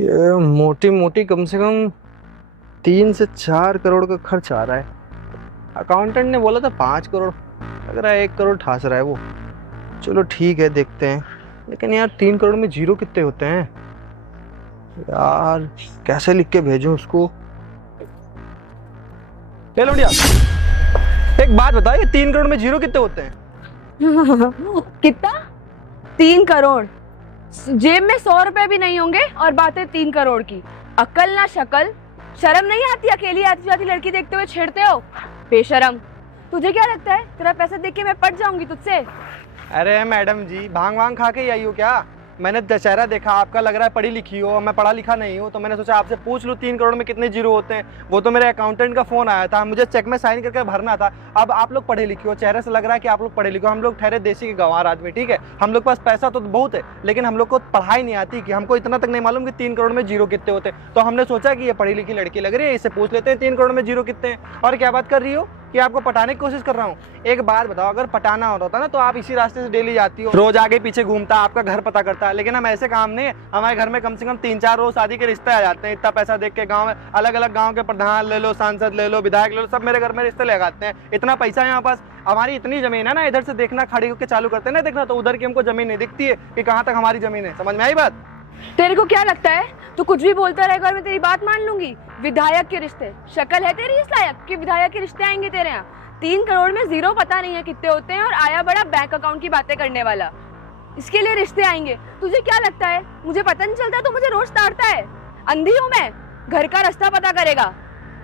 ये मोटी मोटी कम से कम 3 से 4 करोड़ का खर्च आ रहा है। अकाउंटेंट ने बोला था 5 करोड़, लग रहा है 1 करोड़ ठास रहा है वो। चलो ठीक है, देखते हैं। लेकिन यार 3 करोड़ में जीरो कितने होते हैं यार? कैसे लिख के भेजूं उसको? ये लो भैया, एक बात बताओ, ये 3 करोड़ में जीरो कितने होते हैं? कितना? 3 करोड़? जेब में 100 रुपए भी नहीं होंगे और बातें 3 करोड़ की। अकल ना शकल, शर्म नहीं आती? अकेली आती जाती लड़की देखते हुए छेड़ते हो, बेशरम। तुझे क्या लगता है तेरा पैसा देख के मैं पट जाऊंगी तुझसे? अरे मैडम जी, भांग वांग खा के ही आई हो क्या? मैंने दशहरा देखा, आपका लग रहा है पढ़ी लिखी हो, मैं पढ़ा लिखा नहीं हूँ, तो मैंने सोचा आपसे पूछ लूँ 3 करोड़ में कितने जीरो होते हैं। वो तो मेरे अकाउंटेंट का फोन आया था, मुझे चेक में साइन करके भरना था। अब आप लोग पढ़े लिखे हो, चेहरे से लग रहा है कि आप लोग पढ़े लिखे हो। हम लोग ठहरे देसी के गंवार आदमी, ठीक है? हम लोग पास पैसा तो बहुत है, लेकिन हम लोग को पढ़ाई नहीं आती कि हमको इतना तक नहीं मालूम कि 3 करोड़ में जीरो कितने होते हैं। तो हमने सोचा कि ये पढ़ी लिखी लड़की लग रही है, इससे पूछ लेते हैं 3 करोड़ में जीरो कितने हैं। और क्या बात कर रही हो कि आपको पटाने की कोशिश कर रहा हूँ? एक बात बताओ, अगर पटाना होता ना तो आप इसी रास्ते से डेली जाती हो, रोज आगे पीछे घूमता, आपका घर पता करता है। लेकिन हम ऐसे काम नहीं है, हमारे घर में कम से कम 3-4 रोज शादी के रिश्ते आ जाते हैं। इतना पैसा देख के गांव में अलग अलग गांव के प्रधान ले लो, सांसद ले लो, विधायक ले लो, सब मेरे घर में रिश्ते लगाते हैं। इतना पैसा है यहाँ पास, हमारी इतनी जमीन है ना, इधर से देखना खड़ी होकर चालू करते हैं ना देखना, तो उधर की हमको जमीन नहीं दिखती है कि कहाँ तक हमारी जमीन है। समझ में आई बात? तेरे को क्या लगता है तू कुछ भी बोलता रहेगा और मैं तेरी बात मान लूंगी? विधायक के रिश्ते, शक्ल है तेरी इस लायक कि विधायक के रिश्ते आएंगे तेरे यहाँ? 3 करोड़ में जीरो पता नहीं है कितने होते हैं, और आया बड़ा बैंक अकाउंट की बातें करने वाला, इसके लिए रिश्ते आएंगे? तुझे क्या लगता है मुझे पता नहीं चलता? तो मुझे रोज ताड़ता है, अंधी हूँ मैं? घर का रास्ता पता करेगा?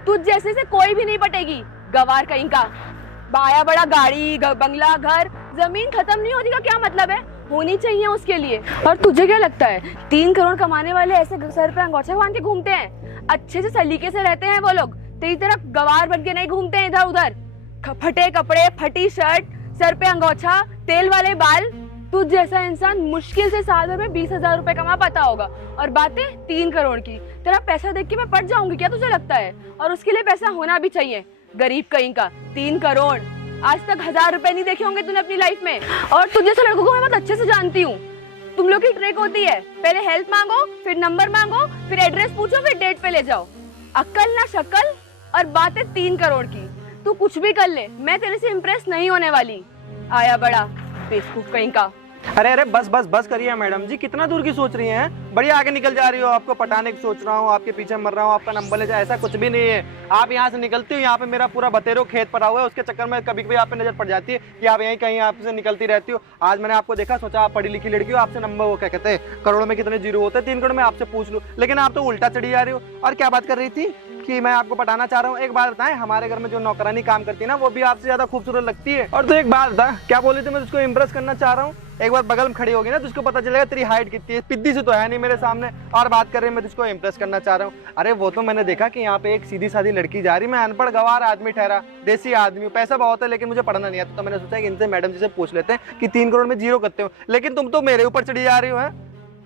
तुझ जैसे से कोई भी नहीं पटेगी, गवार कहीं का। आया बड़ा गाड़ी बंगला घर जमीन खत्म नहीं होती का क्या मतलब है? होनी चाहिए उसके लिए। और तुझे क्या लगता है 3 करोड़ कमाने वाले ऐसे सर पे अंगोछा बांध के घूमते हैं? अच्छे से सलीके से रहते हैं वो लोग, तेरी तरफ गवार बन के नहीं घूमते हैं इधर उधर। फटे कपड़े, फटी शर्ट, सर पे अंगोछा, तेल वाले बाल। तुझ जैसा इंसान मुश्किल से साल भर में 20,000 रुपए कमा पाता होगा, और बातें 3 करोड़ की। तेरा पैसा देख के मैं पट जाऊंगी क्या तुझे लगता है? और उसके लिए पैसा होना भी चाहिए, गरीब कहीं का। 3 करोड़, आज तक 1000 रुपए नहीं देखे होंगे तूने अपनी लाइफ में। और तुझे जैसे लड़कों को मैं बहुत अच्छे से जानती हूँ। तुम लोग की ट्रिक होती है, पहले हेल्प मांगो, फिर नंबर मांगो, फिर एड्रेस पूछो, फिर डेट पे ले जाओ। अक्ल ना शक्ल, और बातें 3 करोड़ की। तू कुछ भी कर ले, मैं तेरे से इम्प्रेस नहीं होने वाली। आया बड़ा बेवकूफ कहीं का। अरे अरे बस बस बस करिए मैडम जी, कितना दूर की सोच रही हैं? बड़ी आगे निकल जा रही हो। आपको पटाने की सोच रहा हूँ, आपके पीछे मर रहा हूँ, आपका नंबर ले जाए, ऐसा कुछ भी नहीं है। आप यहाँ से निकलती हो, यहाँ पे मेरा पूरा बतेरो खेत पड़ा हुआ है, उसके चक्कर में कभी कभी आप पे नजर पड़ जाती है कि आप यहीं कहीं आपसे निकलती रहती हो। आज मैंने आपको देखा, सोचा आप पढ़ी लिखी लड़की हो, आपसे नंबर वो क्या कहते हैं करोड़ों में कितने जीरो होते हैं, 3 करोड़ में आपसे पूछ लूँ। लेकिन आप तो उल्टा चढ़ी जा रही हो। और क्या बात कर रही थी कि मैं आपको पटाना चाह रहा हूँ? एक बात बताएं, हमारे घर में जो नौकरानी काम करती है ना, वो भी आपसे ज्यादा खूबसूरत लगती है। और तो एक बात बता, क्या बोली थी? मैं तुझको इम्प्रेस करना चाह रहा हूँ। एक बार बगल में खड़ी होगी ना, तुझको पता चलेगा तेरी हाइट कितनी है। पिद्दी से तो है नहीं मेरे सामने, और बात कर रही है मैं तुझको इम्प्रेस करना चाह रहा हूँ। अरे वो तो मैंने देखा कि यहाँ पे एक सीधी सादी लड़की जा रही, मैं अनपढ़ गवार आदमी ठहरा, देसी आदमी हूँ, पैसा बहुत है लेकिन मुझे पढ़ना नहीं आता। तो मैंने सोचा कि इनसे मैडम जी से पूछ लेते हैं कि 3 करोड़ में जीरो करते हो। लेकिन तुम तो मेरे ऊपर चढ़ी जा रही हो।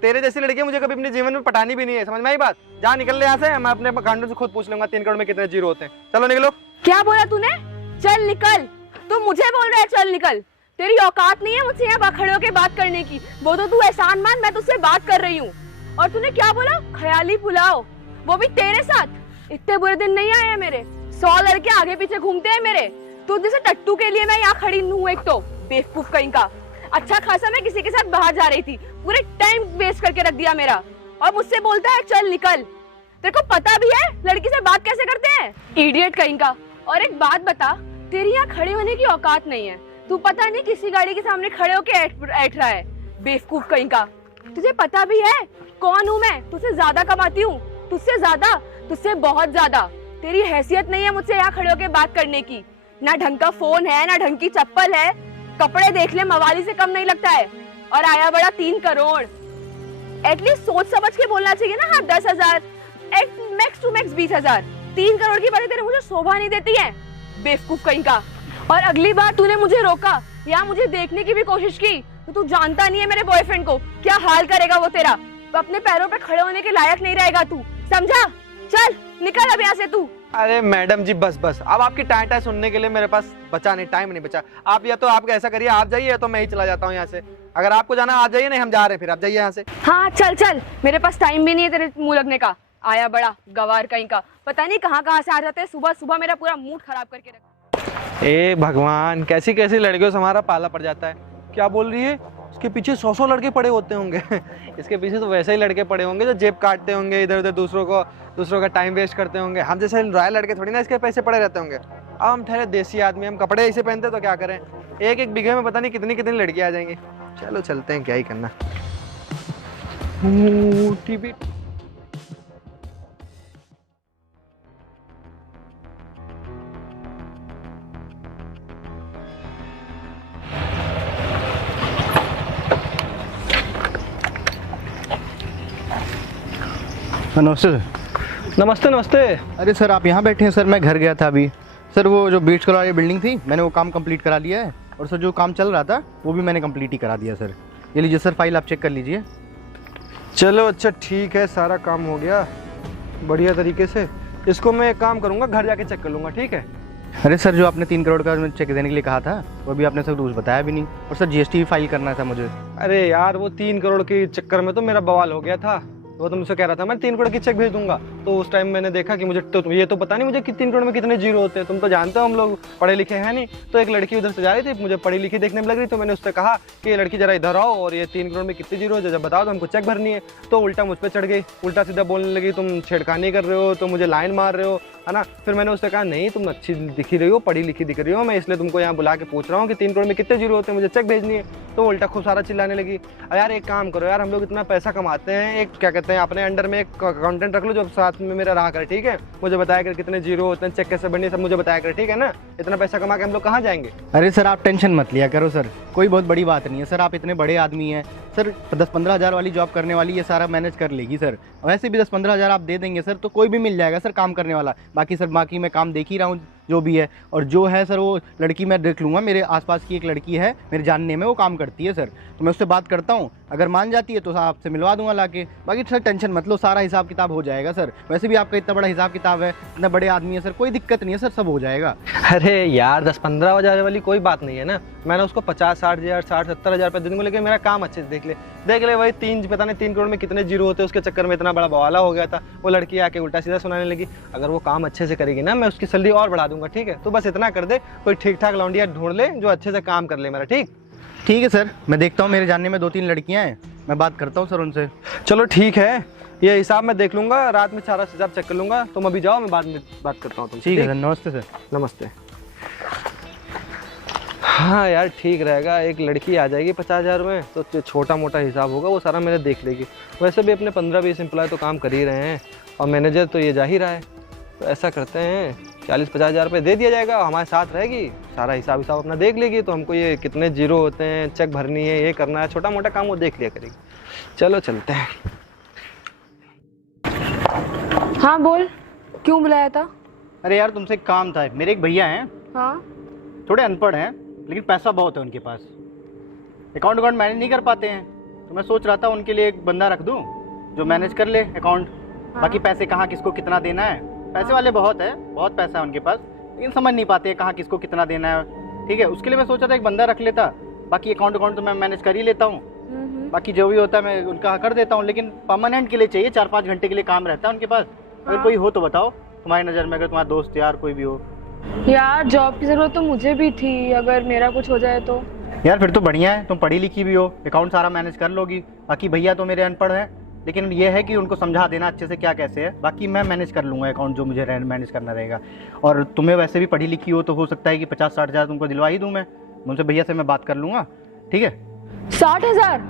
तेरे जैसी लड़की मुझे कभी अपने जीवन में पटानी भी नहीं है। समझ में आई बात? जा निकल ले यहाँ से, मैं अपने अकाउंटेंट से खुद पूछ लूंगा 3 करोड़ में कितने जीरो होते हैं। चलो निकलो। क्या बोला तूने? चल निकल। तू मुझे बोल रहा है चल निकल? तेरी औकात नहीं है मुझसे यहाँ खड़े होकर बात करने की। वो तो तू एहसान मान, मैं तुझसे बात कर रही हूँ। और तूने क्या बोला? ख्याली पुलाव, वो भी तेरे साथ? इतने बुरे दिन नहीं आए हैं मेरे। 100 लड़के आगे पीछे घूमते हैं मेरे। तू जैसे टट्टू के लिए मैं यहाँ खड़ी हूँ, एक तो बेवकूफ कहीं का। अच्छा खासा मैं किसी के साथ बाहर जा रही थी, पूरे टाइम वेस्ट करके रख दिया मेरा, और मुझसे बोलता है चल निकल। तेरे को पता भी है लड़की से बात कैसे करते हैं? इडियट कहीं का। और एक बात बता, तेरी यहाँ खड़े होने की औकात नहीं है। तू पता नहीं किसी गाड़ी के सामने खड़े होके ऐठ रहा है, बेवकूफ कहीं का। तुझे पता भी है कौन हूँ मैं? तुझसे ज्यादा कमाती हूँ, तुझसे ज्यादा, तुझसे बहुत ज्यादा। तेरी हैसियत नहीं है मुझसे यहाँ खड़े होके बात करने की। ना ढंग का फोन है, ना ढंग की चप्पल है, कपड़े देख ले मवाली से कम नहीं लगता है। और आया बड़ा 3 करोड़। एटलीस्ट सोच समझ के बोलना चाहिए ना। हाँ 10,000, मैक्स टू मैक्स 20,000। 3 करोड़ की बातें तेरे मुझे शोभा नहीं देती है, बेवकूफ कहीं का। और अगली बार तूने मुझे रोका या मुझे देखने की भी कोशिश की तो तू जानता नहीं है मेरे बॉयफ्रेंड को क्या हाल करेगा वो तेरा। तो अपने पैरों पे खड़े होने के लायक नहीं रहेगा तू, समझा? चल निकल अब यहाँ से तू। अरे मैडम जी बस बस, अब आपकी टाइम टाइम सुनने के लिए मेरे पास बचा नहीं, टाइम नहीं बचा। आप या तो आप ऐसा करिए, आप जाइए, या तो मैं ही चला जाता हूँ यहाँ से। अगर आपको जाना आप जाइए, नहीं हम जा रहे हैं, फिर आप जाइए यहाँ से। हाँ चल चल, मेरे पास टाइम भी नहीं है तेरे मुंह लगने का। आया बड़ा गवार कहीं का, पता नहीं कहाँ कहाँ से आ जाते हैं, सुबह सुबह मेरा पूरा मूड खराब करके रखा। ए भगवान, कैसी कैसी लड़कियों से हमारा पाला पड़ जाता है। क्या बोल रही है? उसके पीछे 100 लड़के पड़े होते होंगे। इसके पीछे तो वैसे ही लड़के पड़े होंगे जो जेब काटते होंगे, इधर उधर दूसरों का टाइम वेस्ट करते होंगे। हम जैसे रॉयल लड़के थोड़ी ना इसके पैसे पड़े रहते होंगे। अब हम ठहरे देसी आदमी, हम कपड़े ऐसे पहनते तो क्या करें। एक एक बीघे में पता नहीं कितनी कितनी लड़कियां आ जाएंगी। चलो चलते हैं, क्या ही करना। टीवी नमस्ते सर। नमस्ते नमस्ते। अरे सर आप यहाँ बैठे हैं सर, मैं घर गया था अभी। सर वो जो बीच कलर वाली बिल्डिंग थी, मैंने वो काम कंप्लीट करा लिया है। और सर जो काम चल रहा था वो भी मैंने कंप्लीट ही करा दिया सर। ये लीजिए सर, फाइल आप चेक कर लीजिए। चलो अच्छा ठीक है, सारा काम हो गया बढ़िया तरीके से। इसको मैं एक काम करूंगा, घर जाके चेक कर लूंगा, ठीक है। अरे सर जो आपने 3 करोड़ का चेक देने के लिए कहा था वो अभी आपने सर कुछ बताया भी नहीं। और सर GST भी फाइल करना था मुझे। अरे यार, वो 3 करोड़ के चक्कर में तो मेरा बवाल हो गया था। वो तो मुझसे कह रहा था मैं 3 करोड़ की चेक भेज दूंगा, तो उस टाइम मैंने देखा कि मुझे तो ये तो पता नहीं मुझे कि 3 करोड़ में कितने जीरो होते हैं। तुम तो जानते हो हम लोग पढ़े लिखे हैं नहीं। तो एक लड़की उधर से जा रही थी, मुझे पढ़ी लिखी देखने में लग रही, तो मैंने उससे कहा कि ये लड़की जरा इधर आओ और ये 3 करोड़ में कितने जीरो है जब बताओ, तो हमको चेक भरनी है। तो उल्टा मुझ पर चढ़ गई, उल्टा सीधा बोलने लगी तुम छेड़खानी कर रहे हो, तो मुझे लाइन मार रहे हो, है ना। फिर मैंने उससे कहा नहीं, तुम अच्छी दिखी रही हो, पढ़ी लिखी दिख रही हो, मैं इसलिए तुमको यहाँ बुला के पूछ रहा हूँ कि 3 करोड़ में कितने जीरो होते हैं, मुझे चेक भेजनी है। तो उल्टा खूब सारा चिल्लाने लगी। यार एक काम करो यार, हम लोग इतना पैसा कमाते हैं, एक क्या कहते हैं अपने अंडर में एक अकाउंटेंट रख लो जो साथ में मेरा रहा करे, ठीक है। मुझे बताया कर कितने जीरो होते हैं, चेक कैसे बननी, सब मुझे बताया कर, ठीक है ना। इतना पैसा कमा के हम लोग कहाँ जाएंगे। अरे सर आप टेंशन मत लिया करो सर, कोई बहुत बड़ी बात नहीं है सर। आप इतने बड़े आदमी हैं सर, 10-15 हज़ार वाली जॉब करने वाली ये सारा मैनेज कर लेगी सर। वैसे भी 10-15 हज़ार आप दे देंगे सर तो कोई भी मिल जाएगा सर काम करने वाला। बाकी सर बाकी मैं काम देख ही रहा हूँ जो भी है। और जो है सर वो लड़की मैं देख लूँगा, मेरे आसपास की एक लड़की है मेरे जानने में, वो काम करती है सर, तो मैं उससे बात करता हूँ। अगर मान जाती है तो आपसे मिलवा दूंगा लाके। बाकी सर टेंशन मत लो, सारा हिसाब किताब हो जाएगा सर। वैसे भी आपका इतना बड़ा हिसाब किताब है, इतने बड़े आदमी है सर, कोई दिक्कत नहीं है सर, सब हो जाएगा। अरे यार 10-15 हज़ार वाली कोई बात नहीं है ना। मैंने उसको 50-60 हज़ार 60-70 हज़ार रुपये दे दूंगा, लेकिन मेरा काम अच्छे से देख ले वही 3 पता नहीं 3 करोड़ में कितने जीरो होते हैं, उसके चक्कर में इतना बड़ा बवाला हो गया था। वो लड़की आके उल्टा सीधा सुनाने लगी। अगर वो काम अच्छे से करेगी ना, मैं उसकी सैलरी और बढ़ा दूंगा, ठीक है। तो बस इतना कर दे, कोई ठीक ठाक लौंडिया ढूंढ ले जो अच्छे से काम कर ले मेरा, ठीक है सर, मैं देखता हूँ, मेरे जानने में 2-3 लड़कियाँ हैं, मैं बात करता हूँ सर उनसे। चलो ठीक है, ये हिसाब मैं देख लूंगा, रात में सारा हिसाब चेक कर लूंगा। तुम अभी जाओ, मैं बाद में बात करता हूँ तुमसे। ठीक है सर, नमस्ते सर। नमस्ते। हाँ यार ठीक रहेगा, एक लड़की आ जाएगी 50 हज़ार में, तो जो छोटा मोटा हिसाब होगा वो सारा मेरे देख लेगी। वैसे भी अपने 15-20 एम्प्लॉय तो काम कर ही रहे हैं, और मैनेजर तो ये जा ही रहा है। तो ऐसा करते हैं 40-50 हज़ार रुपये दे दिया जाएगा, हमारे साथ रहेगी, सारा हिसाब अपना देख लेगी। तो हमको ये कितने जीरो होते हैं, चेक भरनी है, ये करना है, छोटा मोटा काम वो देख लिया करेगी। चलो चलते हैं। हाँ बोल, क्यों बुलाया था? अरे यार तुमसे एक काम था। मेरे एक भैया हैं, हाँ थोड़े अनपढ़ हैं, लेकिन पैसा बहुत है उनके पास, अकाउंट मैनेज नहीं कर पाते हैं। तो मैं सोच रहा था उनके लिए एक बंदा रख दूं जो मैनेज कर ले अकाउंट। बाकी पैसे कहाँ किसको कितना देना है, पैसे वाले बहुत है, बहुत पैसा है उनके पास, लेकिन समझ नहीं पाते कहाँ किसको कितना देना है, ठीक है। उसके लिए मैं सोचा था एक बंदा रख लेता, बाकी अकाउंट तो मैं मैनेज कर ही लेता हूँ, बाकी जो भी होता है मैं उनका कर देता हूँ। लेकिन परमानेंट के लिए चाहिए, 4-5 घंटे के लिए काम रहता है उनके पास। अगर कोई हो तो बताओ, तुम्हारी नज़र में, अगर तुम्हारा दोस्त यार कोई भी हो। यार जॉब की जरूरत तो मुझे भी थी, अगर मेरा कुछ हो जाए तो। यार फिर तो बढ़िया है, तुम पढ़ी लिखी भी हो, अकाउंट सारा मैनेज कर लोगी। बाकी भैया तो मेरे अनपढ़ हैं, लेकिन ये है कि उनको समझा देना अच्छे से क्या कैसे है। बाकी मैं मैनेज कर लूँगा अकाउंट, जो मुझे मैनेज करना रहेगा। और तुम्हें वैसे भी पढ़ी लिखी हो तो हो सकता है कि 50-60 हज़ार तुमको दिलवा ही दूँ मैं। उनसे भैया से मैं बात कर लूँगा, ठीक है। 60 हज़ार?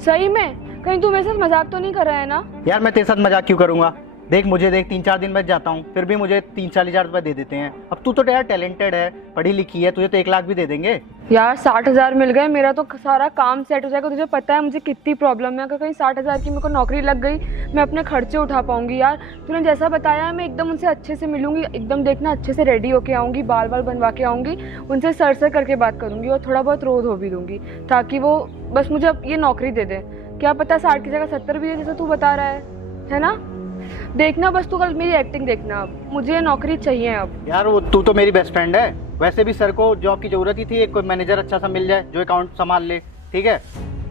सही में? कहीं तू मेरे साथ मजाक तो नहीं कर रहा है ना? यार मैं तेरे साथ मजाक क्यों करूँगा, देख 3-4 दिन बच जाता हूँ, फिर भी मुझे 30-40 हज़ार रुपये दे देते हैं। अब तू तो यार टैलेंटेड है, पढ़ी लिखी है, तुझे तो 1 लाख भी दे देंगे। यार 60 हज़ार मिल गए, मेरा तो सारा काम सेट हो जाएगा। तुझे पता है मुझे कितनी प्रॉब्लम है, अगर कहीं 60 हज़ार की मेरे को नौकरी लग गई, मैं अपने खर्चे उठा पाऊंगी। यार तूने जैसा बताया, मैं एकदम उनसे अच्छे से मिलूंगी, एकदम देखना अच्छे से रेडी होके आऊँगी, बाल बनवा के आऊँगी, उनसे सर करके बात करूँगी और थोड़ा बहुत रो धो भी दूँगी, ताकि वो बस मुझे अब ये नौकरी दे दे। क्या पता 60 की जगह 70 भी है जैसा तू बता रहा है ना? देखना बस तू कल मेरी एक्टिंग देखना, अब मुझे ये नौकरी चाहिए अब। यार वो तू तो मेरी बेस्ट फ्रेंड है, वैसे भी सर को जॉब की जरूरत ही थी, एक कोई मैनेजर अच्छा सा मिल जाए जो अकाउंट संभाल ले। ठीक है,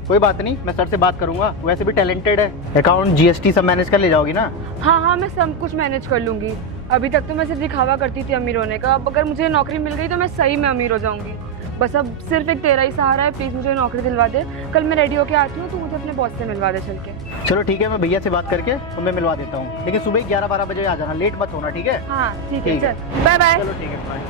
कोई बात नहीं, मैं सर से बात करूंगा, वैसे भी टैलेंटेड है, अकाउंट जीएसटी सब मैनेज कर ले जाओगी ना। हाँ हाँ, मैं सब कुछ मैनेज कर लूंगी। अभी तक तो मैं सिर्फ दिखावा करती थी अमीर होने का, अब अगर मुझे नौकरी मिल गई तो मैं सही में अमीर हो जाऊंगी। बस अब सिर्फ एक तेरा ही सहारा है, प्लीज़ मुझे नौकरी दिलवा दे। कल मैं रेडी होके आती हूँ, तो मुझे अपने बॉस से मिलवा दे चल के। चलो ठीक है, मैं भैया से बात करके तुम्हें मिलवा देता हूँ, लेकिन सुबह 11-12 बजे आ जाना, लेट मत होना। ठीक है? हाँ ठीक है, ठीक है। चल बाय बाय। चलो ठीक है, बाय।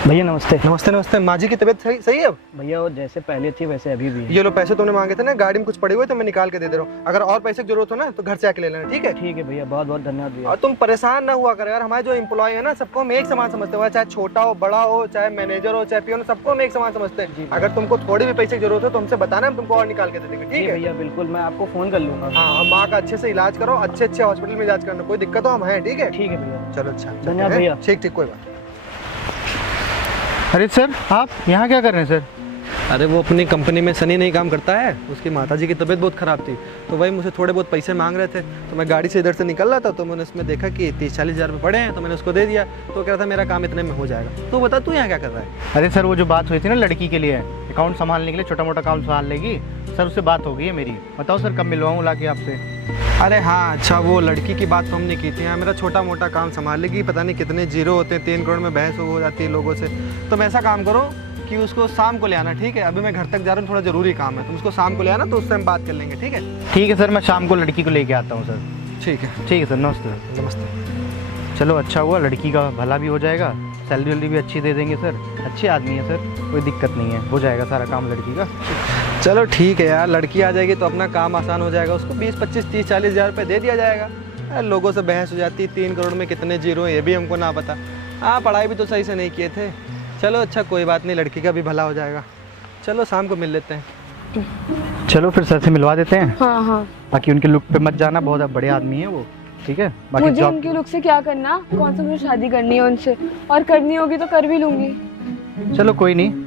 भैया नमस्ते। नमस्ते नमस्ते। माँ जी की तबीयत सही है अब? भैया वो जैसे पहले थी वैसे अभी भी है। ये लो पैसे तुमने मांगे थे ना, गाड़ी में कुछ पड़े हुए तो मैं निकाल के दे रहा हूँ। अगर और पैसे की जरूरत हो ना तो घर से आके ले लेना। ठीक है? ठीक है भैया, बहुत बहुत धन्यवाद भैया। और तुम परेशान ना हुआ करो यार, हमारे जो एम्प्लॉय है ना सबको हम एक समान समझते हो, चाहे छोटा हो बड़ा हो, चाहे मैनेजर हो चाहे पियोन, सबको हम एक समान समझते हैं। अगर तुमको थोड़ी भी पैसे की जरूरत हो तो हमसे बताना, हम तुमको और निकाल के दे देंगे। ठीक है भैया बिल्कुल, मैं आपको फोन कर लूंगा। हाँ, माँ का अच्छे से इलाज करो, अच्छे अच्छे हॉस्पिटल में इलाज करना, कोई दिक्कत हो हम हैं। ठीक है? ठीक है भैया, चलो अच्छा, धन्यवाद भैया। ठीक ठीक, कोई बात। अरे सर, आप यहाँ क्या कर रहे हैं सर? अरे वो अपनी कंपनी में सनी नहीं काम करता है, उसकी माताजी की तबीयत बहुत ख़राब थी, तो वही मुझे थोड़े बहुत पैसे मांग रहे थे। तो मैं गाड़ी से इधर से निकल रहा था, तो मैंने उसमें देखा कि 30-40 हज़ार रुपये पड़े हैं, तो मैंने उसको दे दिया। तो कह रहा था मेरा काम इतने में हो जाएगा। तो बता तू यहाँ क्या कर रहा है? अरे सर, वो जो बात हुई थी ना लड़की के लिए, अकाउंट संभालने के लिए, छोटा मोटा काम संभाल लेगी सर, उससे बात हो गई है मेरी। बताओ सर, कब मिलवाऊँ लाके आपसे? अरे हाँ, अच्छा वो लड़की की बात तो हमने की थी। हाँ, मेरा छोटा मोटा काम संभाल लेगी, पता नहीं कितने जीरो होते हैं, 3 करोड़ में बहस हो जाती है लोगों से। तुम ऐसा काम करो कि उसको शाम को ले आना। ठीक है? अभी मैं घर तक जा रहा हूँ, थोड़ा ज़रूरी काम है, तुम उसको शाम को ले आना, तो उससे हम बात कर लेंगे। ठीक है? ठीक है सर, मैं शाम को लड़की को लेके आता हूँ सर। ठीक है। ठीक है सर, नमस्ते। नमस्ते। चलो अच्छा हुआ, लड़की का भला भी हो जाएगा, सैलरी वैलरी भी अच्छी दे देंगे सर। अच्छे आदमी है सर, कोई दिक्कत नहीं है, हो जाएगा सारा काम लड़की का। चलो ठीक है यार, लड़की आ जाएगी तो अपना काम आसान हो जाएगा, उसको 20-25-30-40 हज़ार रुपये दे दिया जाएगा। यार लोगों से बहस हो जाती है, 3 करोड़ में कितने जीरो हैं ये भी हमको ना पता। हाँ, पढ़ाई भी तो सही से नहीं किए थे। चलो अच्छा, कोई बात नहीं, लड़की का भी भला हो जाएगा। चलो शाम को मिल लेते हैं। चलो फिर सर से मिलवा देते हैं। हाँ हाँ, बाकी उनके लुक पे मत जाना, बहुत बड़े आदमी है वो। ठीक है? बाकी मुझे जॉब, उनके लुक से क्या करना, कौन सा मुझे शादी करनी है उनसे, और करनी होगी तो कर भी लूंगी। चलो कोई नहीं,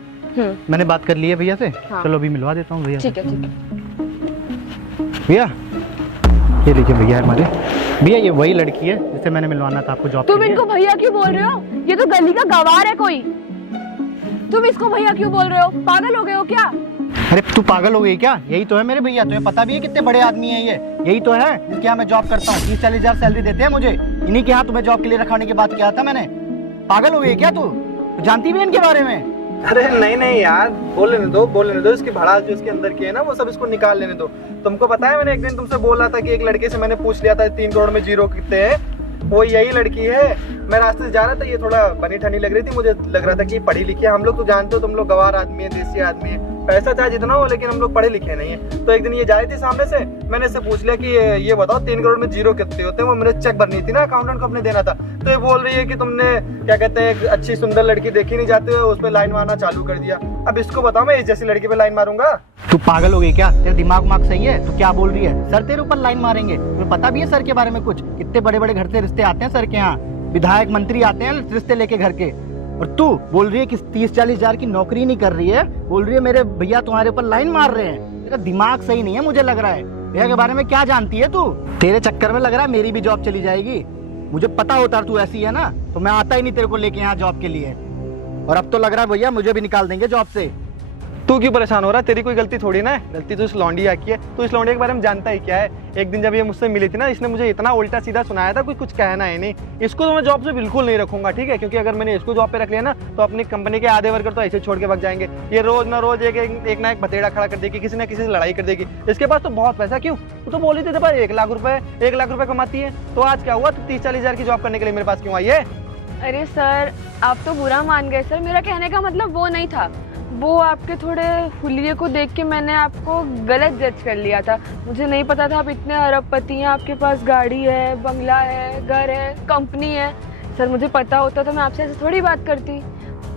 मैंने बात कर ली है भैया से। हाँ। चलो अभी मिलवा देता हूँ भैया से। ठीक है ठीक है। भैया ये देखिए, भैया हमारे, भैया ये वही लड़की है जिसे मैंने मिलवाना था आपको जॉब के तुम लिए। इनको भैया क्यों बोल रहे हो? ये तो गली का गवार है कोई, तुम इसको भैया क्यों बोल रहे हो? पागल हो गए हो क्या? अरे तू पागल हो गई क्या? यही तो है मेरे भैया, तुम्हें पता भी है कितने बड़े आदमी है ये। यही तो है जिसके यहाँ मैं जॉब करता हूँ, 30-40 हज़ार सैलरी देते हैं मुझे। इन्हीं के यहाँ तुम्हें जॉब के लिए रखवाने की बात किया था मैंने। पागल हो गई क्या तू? जानती भी है इनके बारे में? अरे नहीं नहीं यार, बोल लेने दो, इसकी भड़ास जो इसके अंदर की है ना वो सब इसको निकाल लेने दो। तुमको पता है, मैंने एक दिन तुमसे बोला था कि एक लड़के से मैंने पूछ लिया था 3 करोड़ में जीरो कितने हैं, वो यही लड़की है। मैं रास्ते से जा रहा था, ये थोड़ा बनी ठनी लग रही थी, मुझे लग रहा था कि पढ़ी लिखी है। हम लोग तो जानते हो, तुम लोग गवार आदमी है, देसी आदमी है, पैसा चाहे जितना हो, लेकिन हम लोग पढ़े लिखे नहीं है। तो एक दिन ये जा रही थी सामने से, मैंने इससे पूछ लिया कि ये बताओ 3 करोड़ में जीरो कितने होते हैं। वो मैंने चेक भरनी थी ना, अकाउंटेंट को अपने देना था। तो ये बोल रही है कि तुमने क्या कहते हैं, अच्छी सुंदर लड़की देखी नहीं जाते हो, उस पर लाइन मारना चालू कर दिया। अब इसको बताओ, मैं इस जैसी लड़की पे लाइन मारूंगा? तू पागल हो गई क्या? तेरा दिमाग माग सही है? तू क्या बोल रही है? सर तेरे ऊपर लाइन मारेंगे? तुम्हें पता भी है सर के बारे में कुछ? कितने बड़े बड़े घर से रिश्ते आते हैं सर के यहाँ, विधायक मंत्री आते हैं रिश्ते लेके घर के। और तू बोल रही है कि 30-40 हज़ार की नौकरी नहीं कर रही है, बोल रही है मेरे भैया तुम्हारे ऊपर लाइन मार रहे हैं। तेरा दिमाग सही नहीं है, मुझे लग रहा है। भैया के बारे में क्या जानती है तू? तेरे चक्कर में लग रहा है मेरी भी जॉब चली जाएगी। मुझे पता होता तू ऐसी है ना तो मैं आता ही नहीं तेरे को लेके यहाँ जॉब के लिए। और अब तो लग रहा है भैया मुझे भी निकाल देंगे जॉब से। तू क्यों परेशान हो रहा है? तेरी कोई गलती थोड़ी ना है, गलती तो इस लौंडिया की है। तो इस लौंडिया के बारे में जानता ही क्या है? एक दिन जब ये मुझसे मिली थी ना, इसने मुझे इतना उल्टा सीधा सुनाया था, कुछ कहना है नहीं। इसको तो मैं जॉब से बिल्कुल नहीं रखूंगा। ठीक है? क्योंकि अगर मैंने इसको जॉब पे रख लिया ना तो अपनी कंपनी के आधे वर्कर तो ऐसे छोड़ के भाग जाएंगे। ये रोज ना रोज एक ना एक बतेड़ा खड़ा कर देगी, किसी ना किसी से लड़ाई कर देगी। इसके पास तो बहुत पैसा, क्यों? तू तो बोली थी 1 लाख रुपए कमाती है, तो आज क्या हुआ? तो 30-40 हज़ार की जॉब करने के लिए मेरे पास क्यों आई है? अरे सर, आप तो बुरा मान गए सर, मेरा कहने का मतलब वो नहीं था। वो आपके थोड़े हुलिये को देख के मैंने आपको गलत जज कर लिया था। मुझे नहीं पता था आप इतने अरबपति हैं, आपके पास गाड़ी है, बंगला है, घर है, कंपनी है। सर मुझे पता होता तो मैं आपसे ऐसे थोड़ी बात करती।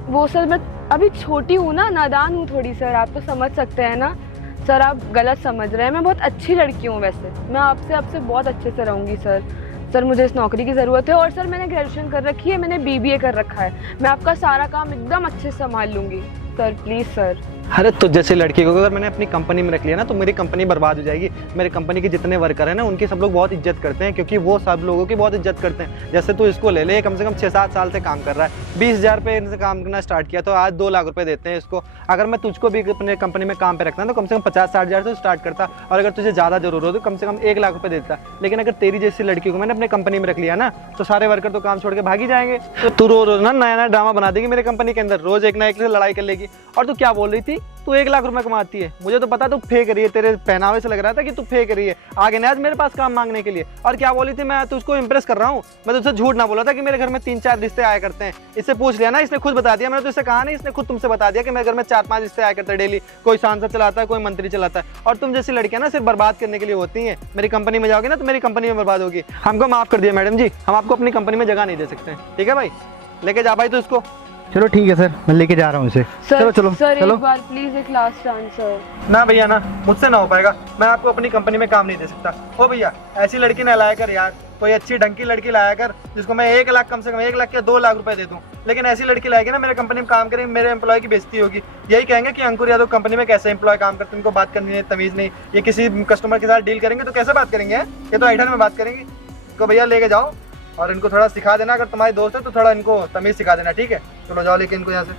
वो सर, मैं अभी छोटी हूँ ना, नादान हूँ थोड़ी सर, आप तो समझ सकते हैं ना। सर आप गलत समझ रहे हैं, मैं बहुत अच्छी लड़की हूँ वैसे, मैं आपसे बहुत अच्छे से रहूँगी सर। सर मुझे इस नौकरी की ज़रूरत है, और सर मैंने ग्रेजुएशन कर रखी है, मैंने BBA कर रखा है, मैं आपका सारा काम एकदम अच्छे से संभाल लूँगी सर, प्लीज़ सर। अरे तो जैसे लड़की को अगर मैंने अपनी कंपनी में रख लिया ना तो मेरी कंपनी बर्बाद हो जाएगी। मेरे कंपनी के जितने वर्कर हैं ना उनकी सब लोग बहुत इज्जत करते हैं, क्योंकि वो सब लोगों की बहुत इज्जत करते हैं। जैसे तू इसको ले ले, कम से कम 6-7 साल से काम कर रहा है, 20,000 रुपये इनसे काम करना स्टार्ट किया तो आज 2 लाख रुपये देते हैं इसको। अगर मैं तुझको भी अपने कंपनी में काम पे रखता तो कम से कम 50-60 हज़ार से स्टार्ट करता, और अगर तुझे ज़्यादा जरूरत हो तो कम से कम 1 लाख रुपये देता। लेकिन अगर तेरी जैसी लड़की को मैंने अपने कंपनी में रख लिया ना तो सारे वर्कर तो काम छोड़ के भाग ही जाएंगे। तो तू रोज ना नया नया ड्रामा बना देगी मेरे कंपनी के अंदर, रोज एक ना एक से लड़ाई कर लेगी। और तू क्या बोल रही थी, तू 1 लाख रुपए कमाती है, मुझे तो पता तू फेंक रही है, तेरे पहनावे से लग रहा था कि तू फेंक रही है, आगे नहीं आज मेरे पास काम मांगने के लिए। और क्या बोली थी, मैं तुझको इंप्रेस कर रहा हूँ, मैं तुझसे झूठ ना बोला था कि मेरे घर में 3-4 रिश्ते आया करते हैं। इससे पूछ लिया ना, इसने खुद बता दिया, मैंने तुझसे कहा नहीं, इसने खुद तुमसे बता दिया कि मेरे घर में 4-5 रिश्ते आया करते हैं डेली। कोई सांसद चलाता है, कोई मंत्री चलाता है, और तुम जैसी लड़कियां ना सिर्फ बर्बाद करने के लिए होती हैं। मेरी कंपनी में जाओगे ना तो मेरी कंपनी में बर्बाद होगी। हमको माफ कर दिया मैडम जी, हम आपको अपनी कंपनी में जगह नहीं दे सकते। ठीक है भाई, लेके जा भाई तू इसको। चलो ठीक है सर, मैं लेके जा रहा हूँ इसे। चलो चलो सर चलो। एक बार प्लीज एक लास्ट आंसर। ना भैया ना, मुझसे ना हो पाएगा, मैं आपको अपनी कंपनी में काम नहीं दे सकता। ओ भैया, ऐसी लड़की ना लाया कर यार, कोई अच्छी ढंग की लड़की लाया कर जिसको मैं 1 लाख, कम से कम 1 लाख या 2 लाख रुपए दे दूं। लेकिन ऐसी लड़की लाएगी ना मेरे कंपनी में काम करेंगे, मेरे एम्प्लॉय की बेइज्जती होगी। यही कहेंगे कि अंकुर यादव कंपनी में कैसे एम्प्लॉय काम करते हैं, इनको बात करनी है तमीज नहीं, ये किसी कस्टमर के साथ डील करेंगे तो कैसे बात करेंगे, ये तो आइडल में बात करेंगे। तो भैया लेके जाओ और इनको थोड़ा सिखा देना, अगर तुम्हारे दोस्त है तो थोड़ा इनको तमीज सिखा देना। ठीक है, चलो जाओ लेके इनको यहाँ से।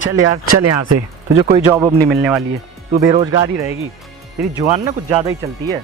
चल यार चल यहाँ से, तुझे कोई जॉब अब नहीं मिलने वाली है, तू बेरोजगार ही रहेगी। तेरी जुबान ना कुछ ज़्यादा ही चलती है।